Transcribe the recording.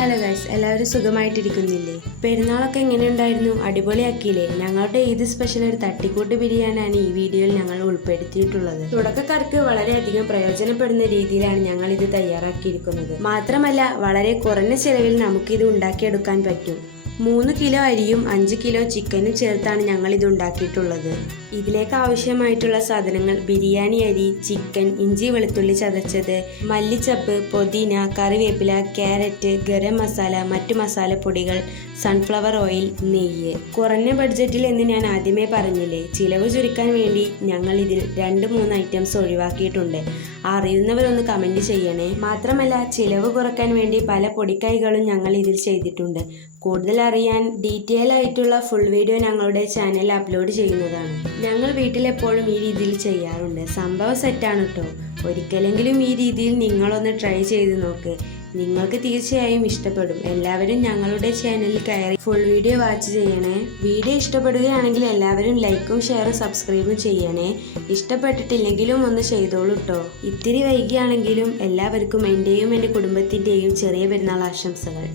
Hello guys, എല്ലാവരും സുഖമായിട്ടിരിക്കുന്നില്ലേ? പെരുന്നാളൊക്കെ എങ്ങനെയുണ്ടായിരുന്നു? അടിപൊളിയാക്കിയില്ലേ? ഞങ്ങളുടെ ഈദ് സ്പെഷ്യൽ ഒരു തട്ടിക്കൂട്ട് ബിരിയാണിയാണ് ഈ വീഡിയോയിൽ ഞങ്ങൾ ഉൾപ്പെടുത്തിയിട്ടുള്ളത്. തുടക്കക്കാർക്ക് വളരെയധികം പ്രയോജനപ്പെടുന്ന രീതിയിലാണ് ഞങ്ങൾ ഇത് തയ്യാറാക്കിയിരിക്കുന്നത്. മാത്രമല്ല, വളരെ കുറഞ്ഞ ചെലവിൽ നമുക്കിത് ഉണ്ടാക്കിയെടുക്കാൻ പറ്റും. 3 കിലോ അരിയും 5 കിലോ ചിക്കനും ചേർത്താണ് ഞങ്ങൾ ഇത് ഉണ്ടാക്കിയിട്ടുള്ളത്. ഇതിലേക്ക് ആവശ്യമായിട്ടുള്ള സാധനങ്ങൾ: ബിരിയാണി അരി, ചിക്കൻ, ഇഞ്ചി വെളുത്തുള്ളി ചതച്ചത്, മല്ലിച്ചപ്പ്, പുതിന, കറിവേപ്പില, ക്യാരറ്റ്, ഗരം മസാല, മറ്റു മസാലപ്പൊടികൾ, സൺഫ്ലവർ ഓയിൽ, നെയ്യ്. കുറഞ്ഞ ബഡ്ജറ്റിൽ എന്ന് ഞാൻ ആദ്യമേ പറഞ്ഞില്ലേ, ചിലവ് ചുരുക്കാൻ വേണ്ടി ഞങ്ങൾ ഇതിൽ 2-3 ഐറ്റംസ് ഒഴിവാക്കിയിട്ടുണ്ട്. അറിയുന്നവരൊന്ന് കമൻറ്റ് ചെയ്യണേ. മാത്രമല്ല, ചിലവ് കുറയ്ക്കാൻ വേണ്ടി പല പൊടിക്കൈകളും ഞങ്ങൾ ഇതിൽ ചെയ്തിട്ടുണ്ട്. കൂടുതൽ അറിയാൻ ഡീറ്റെയിൽ ആയിട്ടുള്ള ഫുൾ വീഡിയോ ഞങ്ങളുടെ ചാനലിൽ അപ്ലോഡ് ചെയ്യുന്നതാണ്. ഞങ്ങൾ വീട്ടിലെപ്പോഴും ഈ രീതിയിൽ ചെയ്യാറുണ്ട്. സംഭവം സെറ്റാണ് കേട്ടോ. ഒരിക്കലെങ്കിലും ഈ രീതിയിൽ നിങ്ങളൊന്ന് ട്രൈ ചെയ്ത് നോക്ക്. നിങ്ങൾക്ക് തീർച്ചയായും ഇഷ്ടപ്പെടും. എല്ലാവരും ഞങ്ങളുടെ ചാനലിൽ കയറി ഫുൾ വീഡിയോ വാച്ച് ചെയ്യണേ. വീഡിയോ ഇഷ്ടപ്പെടുകയാണെങ്കിൽ എല്ലാവരും ലൈക്കും ഷെയറും സബ്സ്ക്രൈബും ചെയ്യണേ. ഇഷ്ടപ്പെട്ടിട്ടില്ലെങ്കിലും ഒന്ന് ചെയ്തോളൂ കേട്ടോ. ഇത്തിരി വൈകിയാണെങ്കിലും എല്ലാവർക്കും എൻ്റെയും എൻ്റെ കുടുംബത്തിൻ്റെയും ചെറിയ പെരുന്നാൾ ആശംസകൾ.